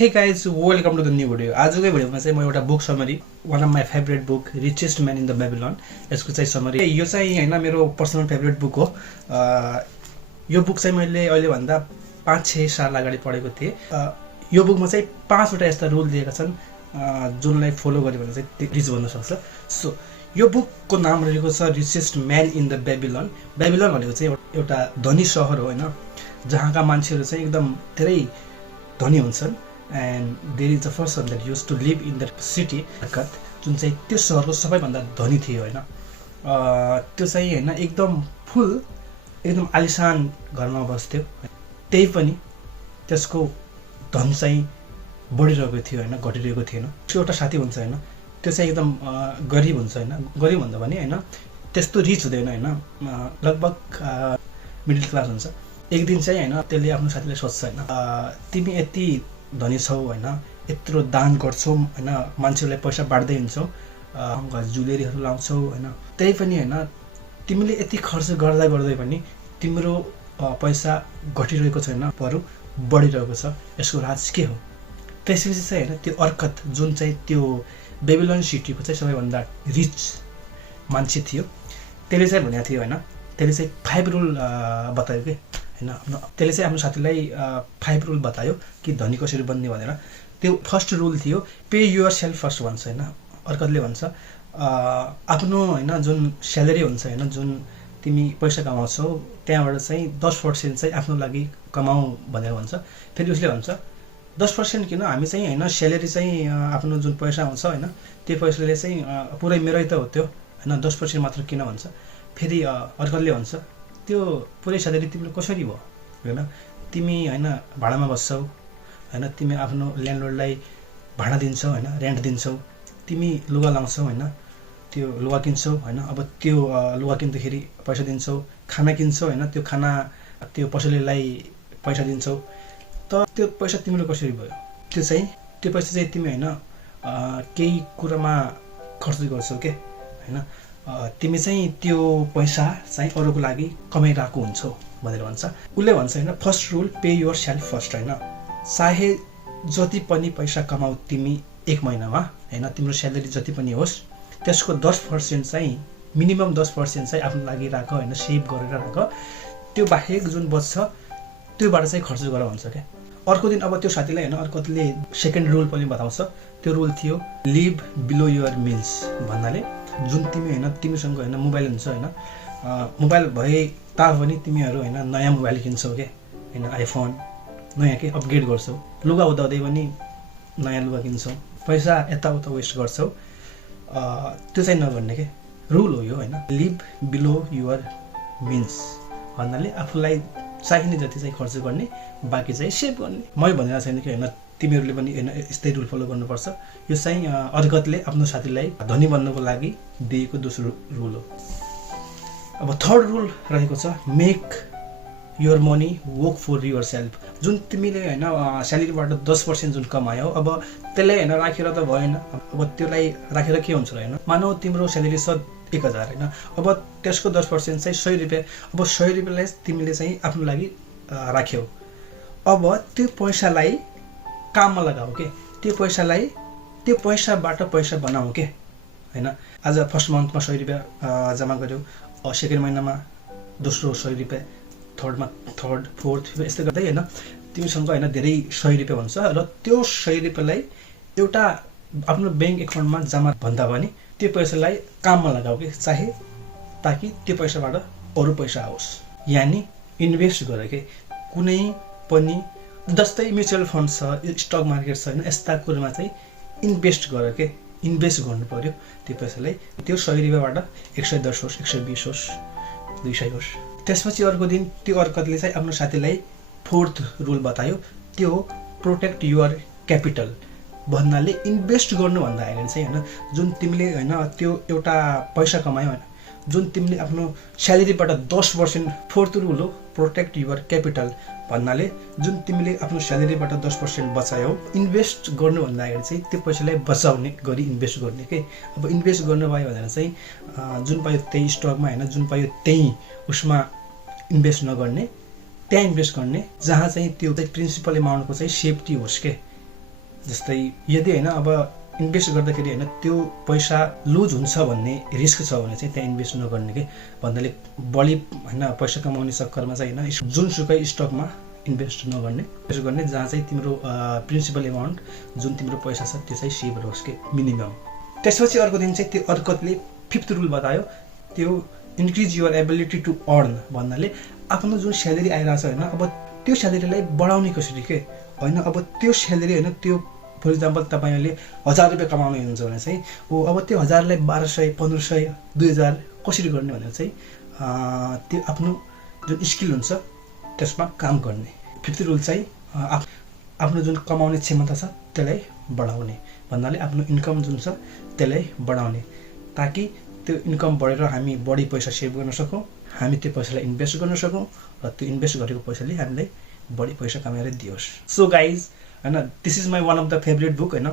Hey guys, welcome to the new video. आजको भिडियोमा चाहिँ म एउटा book summary, one of my favorite book, Richest Man in the Babylon, यसको चाहिँ समरी। यो चाहिँ हैन मेरो पर्सनल फेभरेट बुक हो। यो बुक चाहिँ मैले अहिले भन्दा 5-6 साल अगाडि पढेको थिएँ। यो बुकमा चाहिँ 5 वटा यस्ता रुल दिएका छन् जुनलाई फलो गर्यो भने चाहिँ रिच बन्न सक्छ। सो यो बुकको नाम रहेको छ richest man in the Babylon. Babylon भनेको चाहिँ एउटा धनी सहर हो हैन, जहाँका मान्छेहरू चाहिँ एकदम धेरै धनी हुन्छन्। And there is a person that used to live in that city, जुन चाहिँ त्यो सहरको सबैभन्दा धनी थियो हैन। त्यो चाहिँ हैन एकदम फुल एकदम आलिशान घरमा बस्थ्यो। त्यही पनि त्यसको धन चाहिँ बढिरहेको थियो हैन, घटिरहेको थिएन। त्यो एउटा साथी हुन्छ हैन, त्यो चाहिँ एकदम गरिब हुन्छ हैन। गरिब भन्दा पनि हैन त्यस्तो रिच हुँदैन हैन, लगभग मिडल क्लास हुन्छ। एक दिन चाहिँ हैन त्यसले आफ्नो साथीलाई सोध्छ हैन, तिमी यति धनी छौ हैन, यत्रो दान गर्छौ हैन, मान्छेलाई पैसा बाँड्दै हिँड्छौ, जुलेरीहरू लाउँछौ हैन, त्यही पनि हैन तिमीले यति खर्च गर्दा गर्दै पनि तिम्रो पैसा घटिरहेको छैन, बरु बढिरहेको छ। यसको राज के हो? त्यसपछि चाहिँ हैन त्यो अर्कत जुन चाहिँ त्यो बेबिलोन सिटीको चाहिँ सबैभन्दा रिच मान्छे थियो, त्यसले चाहिँ भनेको थियो हैन, त्यसले चाहिँ 5 रुल बतायो के हैन। त्यसले चाहिँ आफ्नो साथीलाई 5 रुल बतायो कि धनी कसरी बन्ने भनेर। त्यो फर्स्ट रुल थियो पे युर सेल्फ फर्स्ट भन्छ हैन। अर्कतले भन्छ आफ्नो हैन जुन स्यालेरी हुन्छ हैन, जुन तिमी पैसा कमाउँछौ त्यहाँबाट चाहिँ 10% चाहिँ आफ्नो लागि कमाऊ भनेर भन्छ। फेरि उसले भन्छ 10% किन, हामी चाहिँ हैन स्यालेरी चाहिँ आफ्नो जुन पैसा हुन्छ हैन त्यो पैसाले चाहिँ पुरै मेरै त हो त्यो हैन, 10% मात्र किन भन्छ। फेरि अर्कतले भन्छ त्यो पुरै स्यालेरी तिमीले कसरी भयो हैन, तिमी हैन भाडामा बस्छौ हैन, तिमी आफ्नो ल्यान्डलर्डलाई भाडा दिन्छौ हैन, रेन्ट दिन्छौ, तिमी लुगा लाउँछौ हैन, त्यो लुगा किन्छौ हैन, अब त्यो लुगा किन्दाखेरि पैसा दिन्छौ, खाना किन्छौ हैन, त्यो खाना त्यो पसलेलाई पैसा दिन्छौ, त त्यो पैसा तिमीले कसरी भयो? त्यो पैसा चाहिँ तिमी हैन केही कुरामा खर्च गर्छौ के हैन, तिमी चाहिँ त्यो पैसा चाहिँ अरूको लागि कमाइरहेको हुन्छौ भनेर भन्छ। उसले भन्छ हैन first rule pay your self first हैन, चाहे जति पनि पैसा कमाऊ तिमी एक महिनामा हैन, तिम्रो स्यालेरी जति पनि होस् त्यसको 10% चाहिँ मिनिमम 10% चाहिँ आफ्नो लागि राख हैन, सेभ गरेर राख। त्यो बाहेक जुन बच्छ त्योबाट चाहिँ खर्च गर भन्छ के। अर्को दिन अब त्यो साथीलाई हैन अर्कोले सेकेन्ड रुल पनि बताउँछ। त्यो रुल थियो लिभ बिलो योर मिन्स भन्नाले जुन तिमी हैन तिमीसँग हैन मोबाइल हुन्छ हैन, मोबाइल भए तापनि तिमीहरू हैन नयाँ मोबाइल किन्छौ के हैन, आइफोन नयाँ के अपग्रेड गर्छौ, लुगा उदाउँदै पनि नयाँ लुगा किन्छौ, पैसा यताउता वेस्ट गर्छौ, त्यो चाहिँ नगर्ने के रुल हो यो हैन। लिभ बिलो युवर मिन्स भन्नाले आफूलाई चाहिने जति चाहिँ खर्च गर्ने, बाँकी चाहिँ सेभ गर्ने। मैले भनेर छैन कि हैन तिमीहरूले पनि हैन यस्तै रुल फलो गर्नुपर्छ। यो चाहिँ अर्कतले आफ्नो साथीलाई धनी बन्नको लागि दिएको दोस्रो रुल हो। अब थर्ड रुल रहेको छ make your money work for yourself. जुन तिमीले हैन स्यालेरीबाट 10% जुन कमायौ, अब त्यसलाई हैन राखेर त भएन। अब त्यसलाई राखेर के हुन्छ र हैन, मानौ तिम्रो स्यालेरी छ 1000 हैन, अब त्यसको 10% चाहिँ 100 रुपैयाँ। अब 100 रुपैयाँलाई तिमीले चाहिँ आफ्नो लागि राख्यौ, अब त्यो पैसालाई काममा लगाऊ के, त्यो पैसाबाट पैसा बनाऊ के हैन। आज फर्स्ट मन्थमा 100 रुपैयाँ जम्मा गर्यौ, सेकेन्ड महिनामा दोस्रो 100 रुपैयाँ, थर्डमा थर्ड फोर्थ यस्तै गर्दै हैन तिमीसँग हैन धेरै 100 रुपैयाँ हुन्छ र त्यो 100 रुपैयाँलाई एउटा आफ्नो ब्याङ्क एकाउन्टमा जम्मा भन्दा पनि त्यो पैसालाई काममा लगाऊ के, चाहे ताकि त्यो पैसाबाट अरू पैसा आओस्। यानी इन्भेस्ट गर के, कुनै पनि जस्तै म्युचुअल फन्ड छ, स्टक मार्केट छ हैन, यस्ता कुरामा चाहिँ इन्भेस्ट गर के, इन्भेस्ट गर्नु पर्यो त्यो पैसालाई। त्यो 100 रुपैयाँबाट 110 होस्, 120 होस्, 200 होस्। त्यसपछि अर्को दिन त्यो अर्कतले चाहिँ आफ्नो साथीलाई फोर्थ रुल बतायो, त्यो हो प्रोटेक्ट युर क्यापिटल भन्नाले इन्भेस्ट गर्नुभन्दा अगाडि चाहिँ हैन जुन तिमीले हैन त्यो एउटा पैसा कमायौ हैन, जुन तिमीले आफ्नो स्यालेरीबाट 10%, फोर्थ रुल हो प्रोटेक्ट युर क्यापिटल भन्नाले जुन तिमीले आफ्नो स्यालेरीबाट 10% बचायौ, इन्भेस्ट गर्नुभन्दा अगाडि चाहिँ त्यो पैसालाई बचाउने गरी इन्भेस्ट गर्ने के। अब इन्भेस्ट गर्नुभयो भनेर चाहिँ जुन पायो त्यही स्टकमा हैन, जुन पायो त्यही उसमा इन्भेस्ट नगर्ने, त्यहाँ इन्भेस्ट गर्ने जहाँ चाहिँ त्यो चाहिँ प्रिन्सिपल एमाउन्टको चाहिँ सेफ्टी होस् के, जस्तै यदि होइन अब इन्भेस्ट गर्दाखेरि होइन त्यो पैसा लुज हुन्छ भन्ने रिस्क छ भने चाहिँ त्यहाँ इन्भेस्ट नगर्ने के भन्नाले बढी होइन पैसा कमाउने चक्करमा चाहिँ होइन जुनसुकै स्टकमा इन्भेस्ट नगर्ने, इन्भेस्ट गर्ने जहाँ चाहिँ तिम्रो प्रिन्सिपल एमाउन्ट जुन तिम्रो पैसा छ त्यो चाहिँ सेभ होस् कि मिनिमम। त्यसपछि अर्को दिन चाहिँ त्यो अर्कोले 5th रुल बतायो, त्यो increase your ability to earn भन्नाले आफ्नो जुन स्यालेरी आइरहेको छ होइन अब त्यो स्यालेरीलाई बढाउने कसरी के होइन। अब त्यो स्यालेरी होइन त्यो फर इक्जाम्पल तपाईँले 1000 रुपियाँ कमाउनु हुन्छ भने चाहिँ अब त्यो 1000लाई 1200, 1500, 2000 कसरी गर्ने भनेर चाहिँ त्यो आफ्नो जुन स्किल हुन्छ त्यसमा काम गर्ने। 5th रुल चाहिँ आफ्नो जुन कमाउने क्षमता छ त्यसलाई बढाउने भन्नाले आफ्नो इन्कम जुन छ त्यसलाई बढाउने, ताकि त्यो इन्कम बढेर हामी बढी पैसा सेभ गर्न सकौँ, हामी त्यो पैसालाई इन्भेस्ट गर्न सकौँ र त्यो इन्भेस्ट गरेको पैसाले हामीलाई बढी पैसा कमाएर दियोस्। सो गाइज होइन, this is my one of the favourite book होइन।